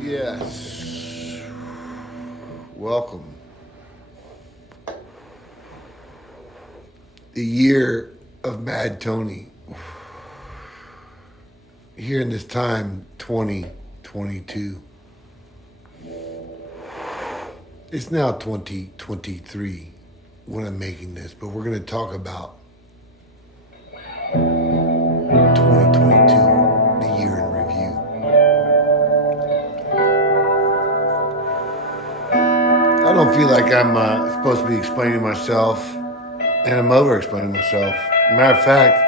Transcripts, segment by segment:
Yes. Welcome. The year of Mad Tony. Here in this time, 2022. It's now 2023 when I'm making this, but we're going to talk about 2022, the year in review. I don't feel like I'm supposed to be explaining myself, and I'm over explaining myself. Matter of fact,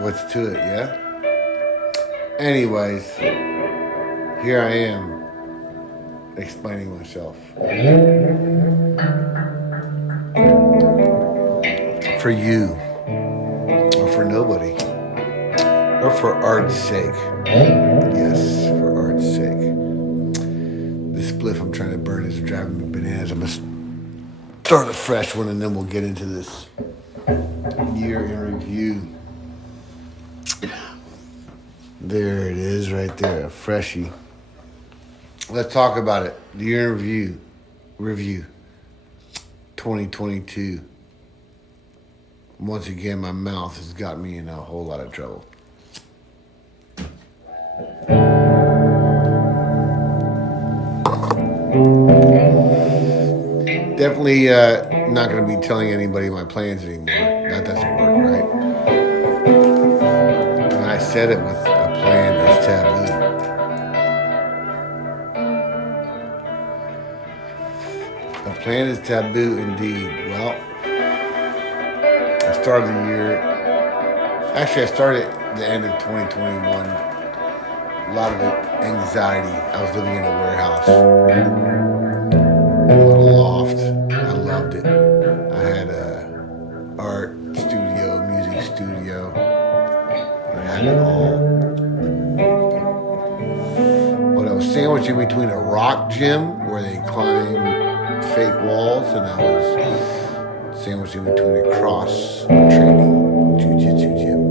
what's to it, yeah? Anyways, here I am explaining myself. For you, or for nobody, or for art's sake. Yes, for art's sake. The spliff I'm trying to burn is driving me bananas. I'm going to start a fresh one and then we'll get into this year in review. There it is right there, a freshie. Let's talk about it. The year in review, 2022. Once again, my mouth has got me in a whole lot of trouble. Definitely not going to be telling anybody my plans anymore. That doesn't work, right? And I said it with a plan is taboo. A plan is taboo indeed. Well, I started the year. Actually, I started at the end of 2021. A lot of it, anxiety. I was living in a warehouse, a little loft. I loved it. I had a art studio, music studio. I had it all. But I was sandwiched between a rock gym where they climb fake walls, and I was sandwiched between a cross training jiu-jitsu gym.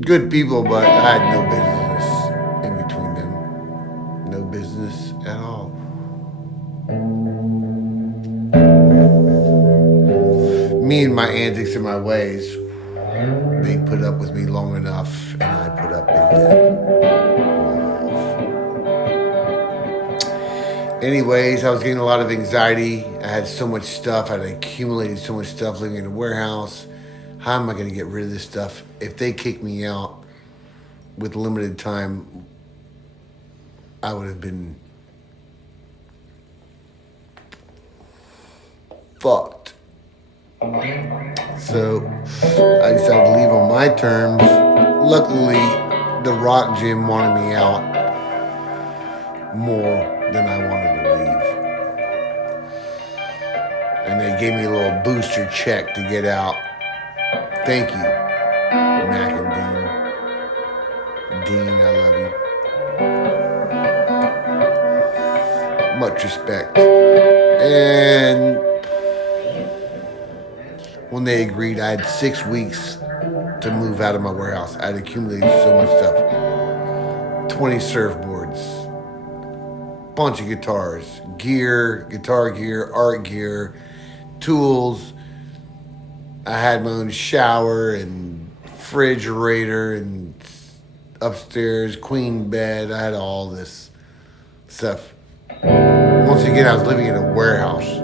Good people, but I had no business in between them. No business at all. Me and my antics and my ways, they put up with me long enough, and I put up with them. Anyways, I was getting a lot of anxiety. I had so much stuff. I had accumulated so much stuff living in a warehouse. How am I going to get rid of this stuff? If they kick me out with limited time, I would have been fucked. So I decided to leave on my terms. Luckily, the rock gym wanted me out more than I wanted to leave. And they gave me a little booster check to get out. Thank you, Mac and Dean. Dean, I love you. Much respect. And when they agreed, I had 6 weeks to move out of my warehouse. I'd accumulated so much stuff. 20 surfboards, bunch of guitars, gear, guitar gear, art gear, tools. I had my own shower and refrigerator and upstairs queen bed. I had all this stuff. Once again, I was living in a warehouse.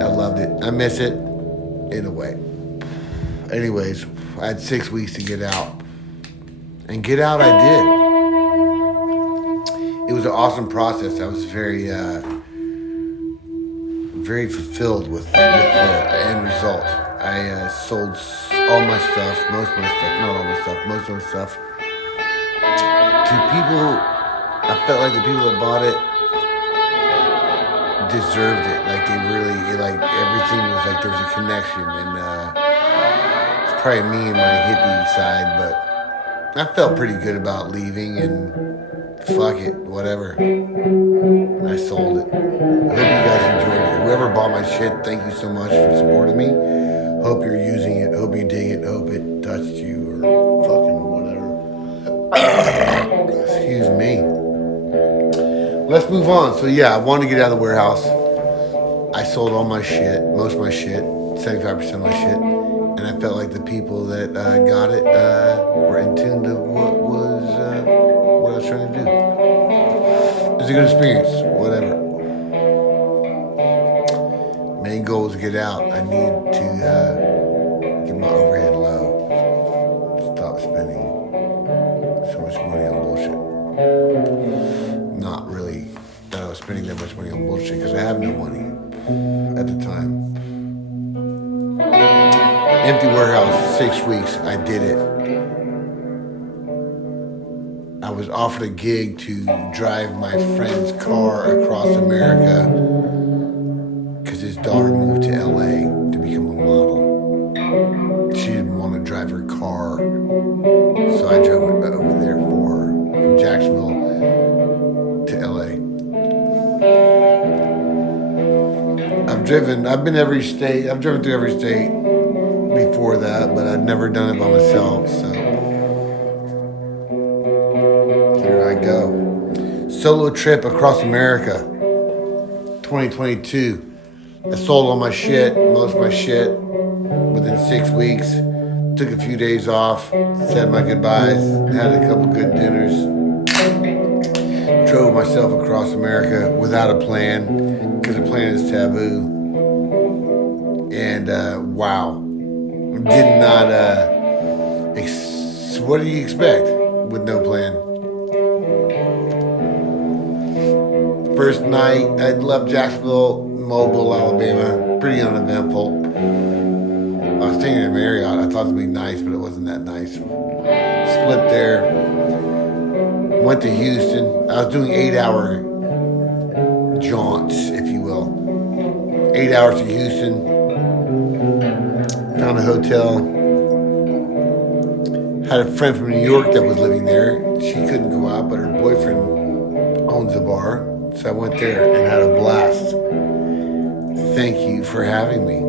I loved it. I miss it in a way. Anyways, I had 6 weeks to get out. And get out I did. It was an awesome process. I was very very fulfilled with the end result. I sold all my stuff, most of my stuff, not all my stuff, most of my stuff to people. I felt like the people that bought it deserved it. Like they really, like everything was like there was a connection, and it's probably me and my hippie side, but I felt pretty good about leaving and fuck it, whatever. And I sold it. I hope you guys enjoyed it. Whoever bought my shit, thank you so much for supporting me. Hope you're using it. Hope you dig it. Hope it touched you or fucking whatever. Excuse me. Let's move on. So yeah, I wanted to get out of the warehouse. I sold all my shit, most of my shit, 75% of my shit, and I felt like the people that got it were in tune to what I was trying to do. It was a good experience, whatever. Main goal is to get out. I need to get my overhead low. Stop spending so much money on bullshit. Not really that I was spending that much money on bullshit because I have no money at the time. Empty warehouse, 6 weeks, I did it. I was offered a gig to drive my friend's car across America because his daughter moved to LA to become a model. She didn't want to drive her car, so I drove it over there for her from Jacksonville to LA. I've been every state, I've driven through every state before that, but I'd never done it by myself, so here I go. Solo trip across America, 2022. I sold all my shit, most of my shit, within 6 weeks. Took a few days off, said my goodbyes, had a couple good dinners. Drove myself across America without a plan, because a plan is taboo. And wow, did not, what do you expect with no plan? First night, I left Jacksonville, Mobile, Alabama, pretty uneventful. I was staying in a Marriott. I thought it would be nice, but it wasn't that nice. Split there. Went to Houston. I was doing 8-hour jaunts, if you will. 8 hours to Houston. Found a hotel. Had a friend from New York that was living there. She couldn't go out, but her boyfriend owns a bar. So I went there and had a blast. Thank you for having me.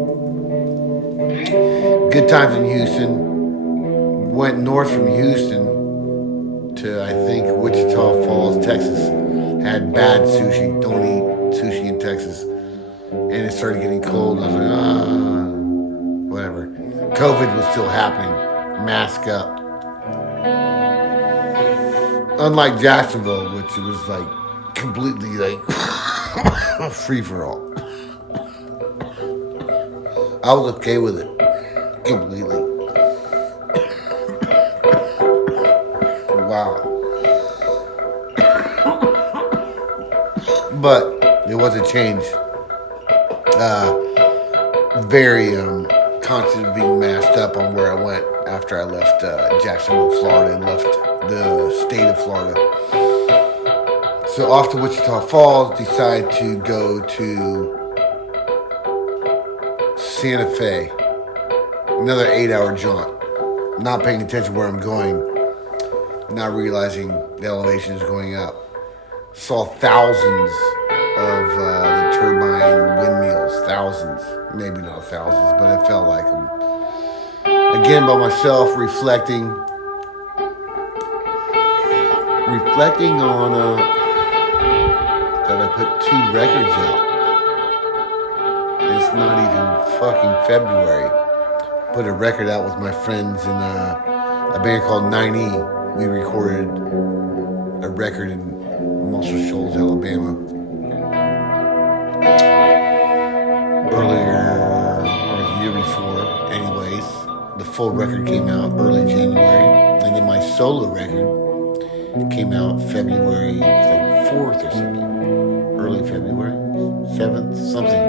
Good times in Houston. Went north from Houston to, I think, Wichita Falls, Texas. Had bad sushi. Don't eat sushi in Texas. And it started getting cold. I was like, whatever. COVID was still happening. Mask up. Unlike Jacksonville, which it was like completely like free for all. I was okay with it. Completely. Wow. But it was a change. Very conscious of being masked up on where I went after I left Jacksonville, Florida, and left the state of Florida. So off to Wichita Falls, decide to go to Santa Fe. Another 8-hour jaunt. Not paying attention where I'm going. Not realizing the elevation is going up. Saw thousands of the turbine windmills. Thousands. Maybe not thousands, but it felt like them. Again, by myself, reflecting on that I put 2 records out. It's not even fucking February. Put a record out with my friends in a band called 9E. We recorded a record in Muscle Shoals, Alabama. Earlier, or the year before, anyways. The full record came out early January. And then my solo record came out February, like 4th or something. Early February, 7th, something.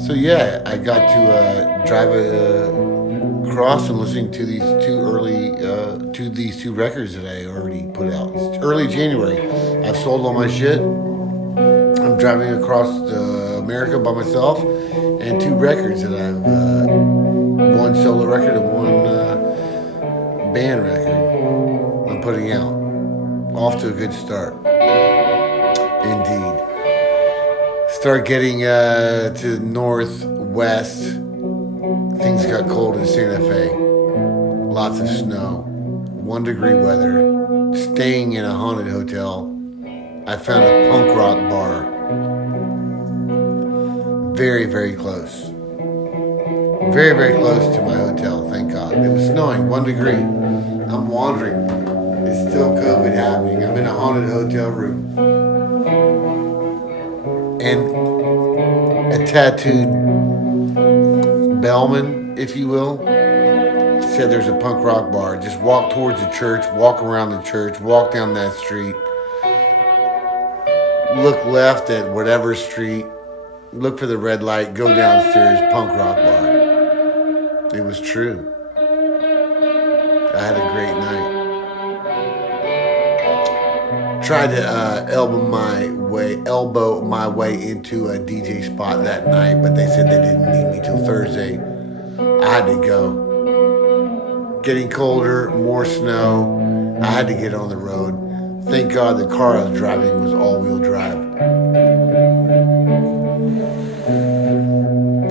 So yeah, I got to drive across and listening to these two records that I already put out. It's early January. I've sold all my shit. I'm driving across America by myself, and 2 records that I've one solo record and one band record I'm putting out. Off to a good start. Indeed. Start getting to the northwest. Things got cold in Santa Fe. Lots of snow. 1 degree weather. Staying in a haunted hotel. I found a punk rock bar. Very, very close. Very, very close to my hotel, thank God. It was snowing, 1 degree. I'm wandering. It's still COVID happening. I'm in a haunted hotel room. And a tattooed bellman, if you will, said there's a punk rock bar. Just walk towards the church, walk around the church, walk down that street. Look left at whatever street. Look for the red light, go downstairs, punk rock bar. It was true. I had a great night. Tried to elbow my way into a DJ spot that night, but they said they didn't need me till Thursday. I had to go. Getting colder, more snow. I had to get on the road. Thank God the car I was driving was all-wheel drive.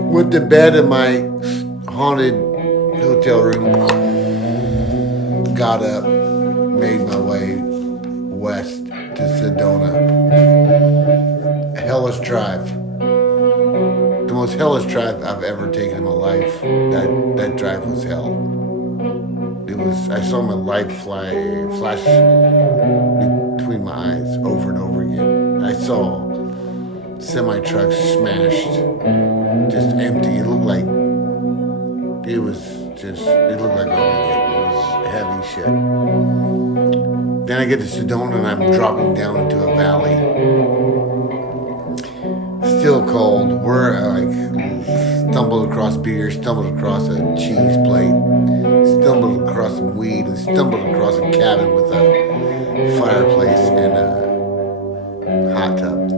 Went to bed in my haunted hotel room. Got up, made my way west to Sedona. A hellish drive. The most hellish drive I've ever taken in my life. That drive was hell. It was. I saw my life flash between my eyes over and over again. I saw semi-trucks smashed, just empty. It looked like Armageddon. It was heavy shit. Then I get to Sedona and I'm dropping down into a valley. Still cold. We're stumbled across beer, stumbled across a cheese plate, stumbled across some weed, and stumbled across a cabin with a fireplace and a hot tub.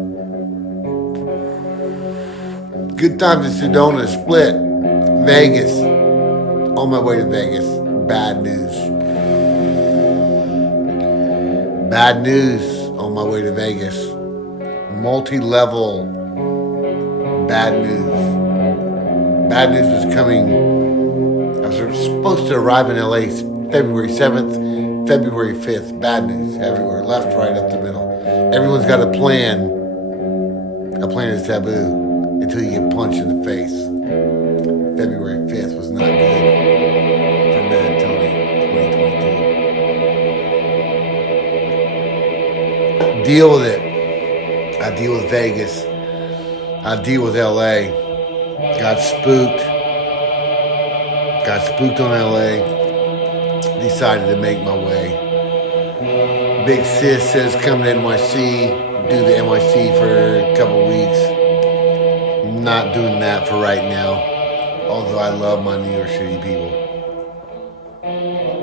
Good times in Sedona, Split, Vegas. On my way to Vegas. Bad news. Bad news on my way to Vegas. Multi-level bad news. Bad news was coming. I was supposed to arrive in LA February 7th, February 5th. Bad news everywhere. Left, right, up the middle. Everyone's got a plan. A plan is taboo until you get punched in the face. February 5th was not good. Mad Tony 2022. Deal with it. I deal with Vegas. I deal with LA. Got spooked. Got spooked on LA. Decided to make my way. Big sis says come to NYC. Do the NYC for a couple weeks. Not doing that for right now. Although I love my New York City people.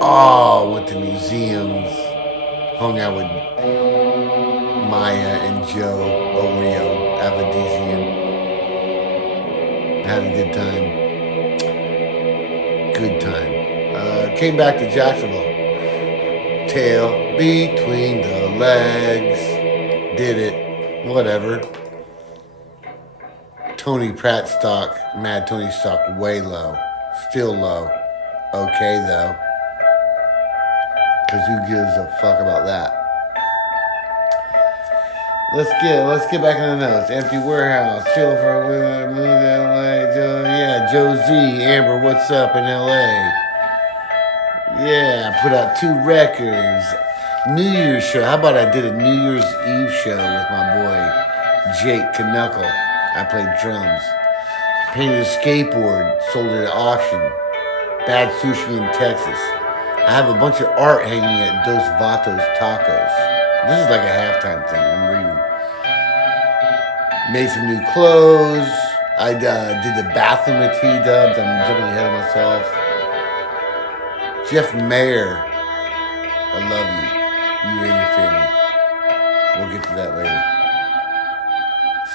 Oh, went to museums, hung out with Maya and Joe Oreo, Avedisian. Had a good time. Good time. Came back to Jacksonville. Tail between the legs. Did it. Whatever. Tony Pratt stock, Mad Tony stock, way low. Still low. Okay, though. Because who gives a fuck about that? Let's get back in the notes. Empty warehouse. Chill for a minute. Move to LA. Joe Z. Amber, what's up in LA? Yeah, I put out 2 records. New Year's show. How about I did a New Year's Eve show with my boy Jake Knuckle. I played drums. Painted a skateboard. Sold it at auction. Bad Sushi in Texas. I have a bunch of art hanging at Dos Vatos Tacos. This is like a halftime thing. I'm reading. Made some new clothes. I did the bathroom at T-Dubs. I'm jumping ahead of myself. Jeff Mayer, I love you. You and your family. We'll get to that later.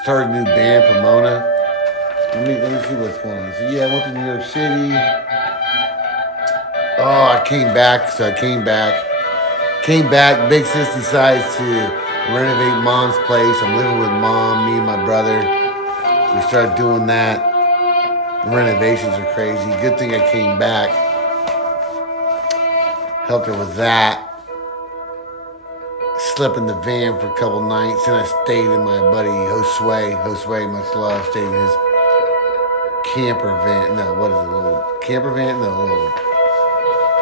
Started a new band, Pomona. Let me see what's going on. So yeah, I went to New York City. Oh, I came back. Came back. Big sis decides to renovate mom's place. I'm living with mom, me and my brother. We started doing that. The renovations are crazy. Good thing I came back. Helped her with that. Slept in the van for a couple nights, and I stayed in my buddy Josue, much love, stayed in his camper van. No, what is it? A little camper van? No, a little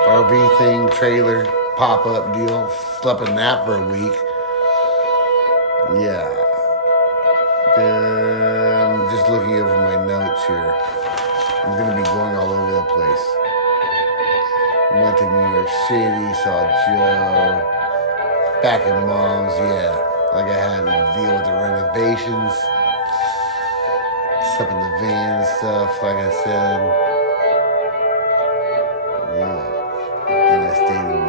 RV thing, trailer, pop-up deal. Slept in that for a week. Yeah. I'm just looking over my notes here. I'm going to be going all over the place. Went to New York City, saw Joe. Back at mom's, yeah. Like I had to deal with the renovations. Slept in the van and stuff, like I said. Yeah. Then I stayed in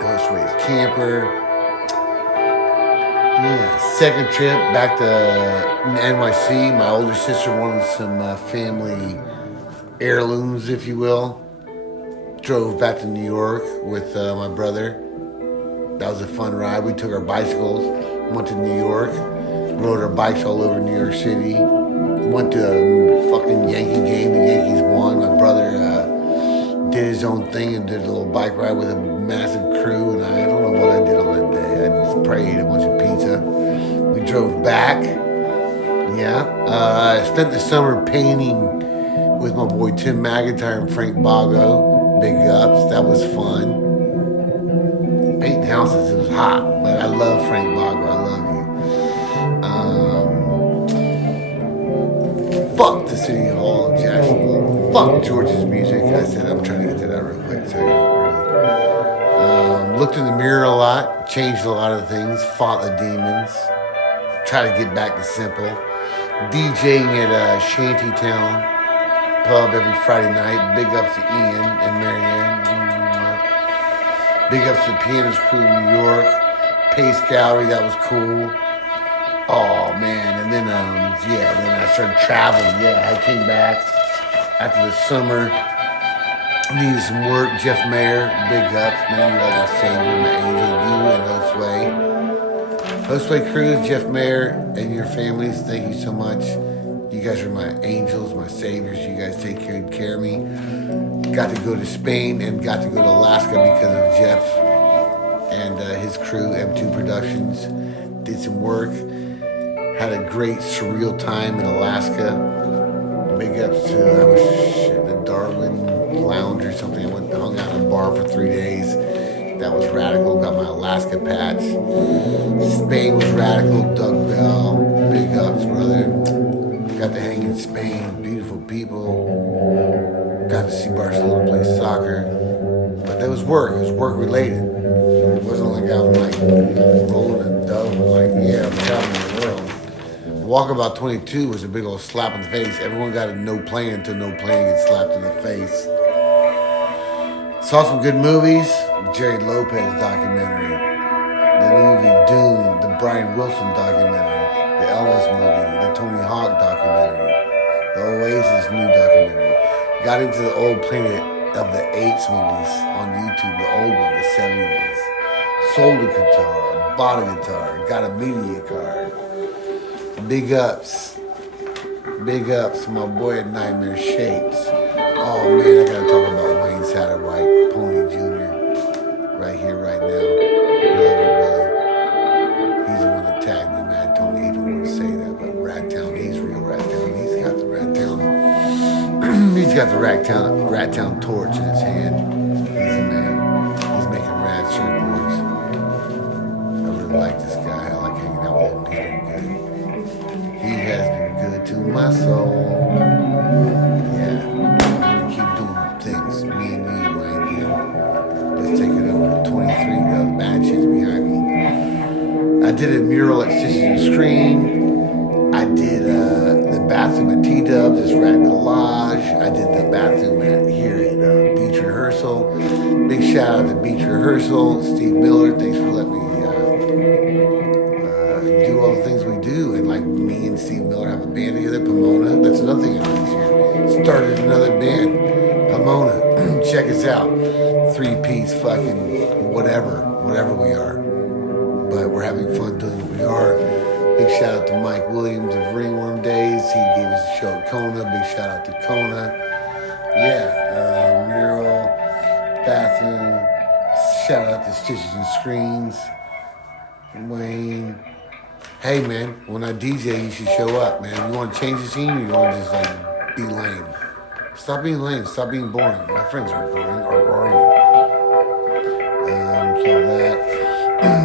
Josue's camper. Yeah. Second trip back to NYC. My older sister wanted some family heirlooms, if you will. Drove back to New York with my brother. That was a fun ride. We took our bicycles, went to New York, rode our bikes all over New York City. Went to a fucking Yankee game. The Yankees won. My brother did his own thing and did a little bike ride with a massive crew. And I don't know what I did on that day. I just probably ate a bunch of pizza. We drove back. Yeah. I spent the summer painting with my boy Tim McIntyre and Frank Bago. Big ups. That was fun. Painting houses, it was hot, but I love Frank Bago. I love you. Fuck the City Hall of Jacksonville. Fuck George's music. I said I'm trying to get to that real quick. So looked in the mirror a lot, changed a lot of things, fought the demons, tried to get back to simple. DJing at Shantytown Pub every Friday night. Big ups to Ian and Marianne. Big ups to the Pianist Crew in New York. Pace Gallery, that was cool. Oh man, and then then I started traveling. Yeah, I came back after the summer. Needed some work. Jeff Mayer, big ups, man. You're like a savior, my angel. You and Josue Cruz, Jeff Mayer, and your families. Thank you so much. You guys are my angels, my saviors. You guys take good care of me. Got to go to Spain and got to go to Alaska because of Jeff and his crew, M2 Productions. Did some work. Had a great surreal time in Alaska. Big ups to the Darwin Lounge or something. I went and hung out in a bar for 3 days. That was radical. Got my Alaska patch. Spain was radical. Doug Bell. Big ups, brother. Got to hang in Spain. Beautiful people. Got to see Barcelona play soccer. But that was work. It was work related. It wasn't like I was like rolling a dough and like, yeah, I'm traveling the world. Walkabout 22 was a big old slap in the face. Everyone got a no playing until no playing gets slapped in the face. Saw some good movies. The Jerry Lopez documentary. The movie Dune. The Brian Wilson documentary. The Elvis movie. The Tony Hawk documentary. The Oasis new documentary. Got into the old Planet of the Apes movies on YouTube. The old one, the 70s. Sold a guitar. Bought a guitar. Got a media card. Big ups. Big ups to my boy at Nightmare Shapes. Oh man, I gotta talk about Wayne Satterwhite, Pony Jr. right here, right now. Love you, brother. He's the one that tagged me, man. Tony, he don't want to say that, but Rattown, he's real Rattown. He's got the Rattown. He's got the Rattown torch in his hand. He's a man. He's making rad surfboards. I really like this guy. I like hanging out with him. He's been good. He has been good to my soul. Yeah. We're gonna keep doing things. Me and you, Wayne. I did a mural at Stitches and Screen. I did the bathroom at T-Dubs, this rad collage. I did the bathroom here at Beach Rehearsal. Big shout out to Beach Rehearsal. Steve Miller, thanks for letting me do all the things we do. And like me and Steve Miller have a band together, Pomona. That's another thing I did this year. Started another band, Pomona. Check us out. 3-piece fucking whatever we are. But we're having fun doing what we are. Big shout out to Mike Williams of Ringworm Days. He gave us a show at Kona. Big shout out to Kona. Yeah, mural, bathroom. Shout out to Stitches and Screens. Wayne. Hey man, when I DJ, you should show up, man. You want to change the scene, or you want to just like be lame? Stop being lame. Stop being boring. My friends aren't boring, or are you? So that.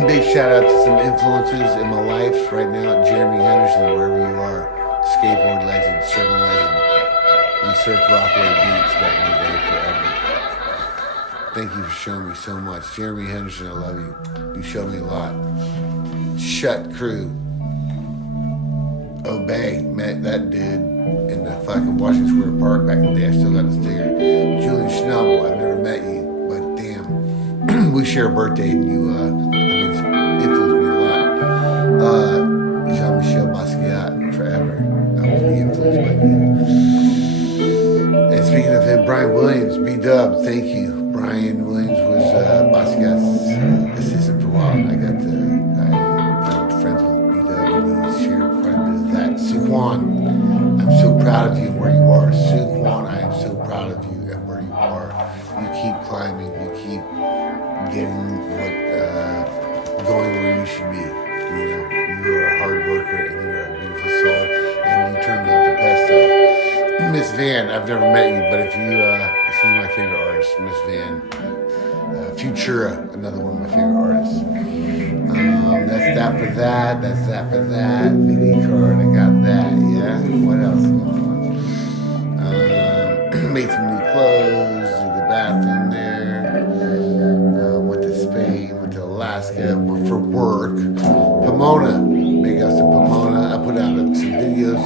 Big shout out to some influences in my life right now. Jeremy Henderson, wherever you are, skateboard legend, surfing legend. We surfed Rockaway Beach back in the day forever. Thank you for showing me so much, Jeremy Henderson. I love you. You showed me a lot. Shut Crew. Obey, met that dude in the fucking Washington Square Park back in the day. I still got the sticker. Julian Schnabel, I've never met you, but damn, we share a birthday and you influenced me a lot. Jean-Michel Basquiat, forever. I will be influenced by you. And speaking of him, Brian Williams, B-Dub, thank you. Brian Williams was Basquiat's assistant for a while, and I'm friends with B-Dub, and he shared quite a bit of that. Suquan, I'm so proud of you and where you are. Suquan, I am so proud of you and where you are. You keep climbing, you keep getting going where you should be. You know, you are a hard worker and you are a beautiful soul, and you turn out the best of. Miss Van, I've never met you, but if you, she's my favorite artist, Miss Van. Futura, another one of my favorite artists. That's that for that. That's that for that. BD card, I got that. Yeah. What else is going on? Made some new clothes. Did the bathroom there. Went to Spain. Went to Alaska for work. Pomona. Big ups to Pomona. I put out some videos.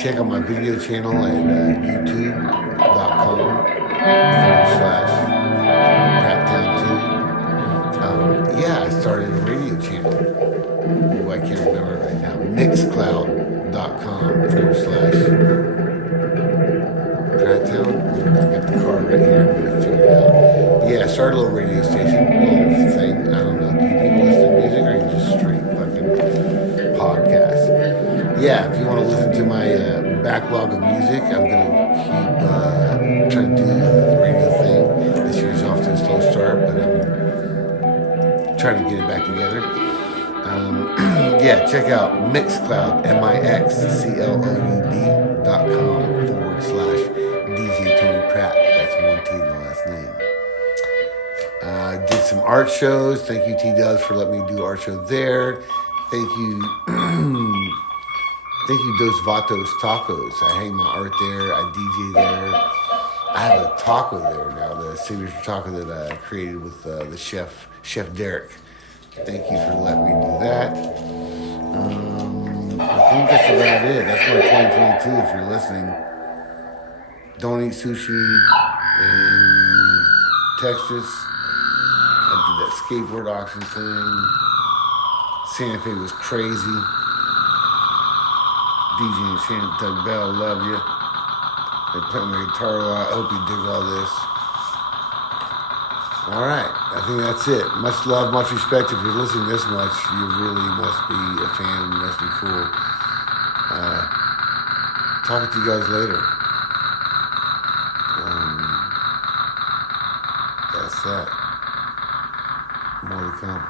Check out my video channel at youtube.com/PratTown2. Yeah, I started a radio channel. Ooh, I can't remember right now. Mixcloud.com/PratTown. I got the card right here. I'm going to figure it out. Yeah, I started a little radio station, little thing. I don't know. Do you people listen to music or you just straight fucking podcast? Yeah, if you want to listen to my backlog of music, I'm going to keep trying to do the radio thing. This year's off to a slow start, but I'm trying to get it back together. Yeah, check out Mixcloud, mixcloud.com/DJ Tony Pratt. That's one T in the last name. Did some art shows. Thank you, T-Dubs, for letting me do art show there. Thank you. Thank you, Dos Vatos Tacos. I hang my art there. I DJ there. I have a taco there now, the signature taco that I created with the chef Derek. Thank you for letting me do that. I think that's about it. That's my 2022 if you're listening. Don't eat sushi in Texas. I did that skateboard auction thing. Santa Fe was crazy. DJ and Shannon Doug Bell, love you. They playing my guitar a lot. I hope you dig all this. All right, I think that's it. Much love, much respect. If you're listening this much, you really must be a fan and you must be cool. Talking to you guys later. That's that. More to come.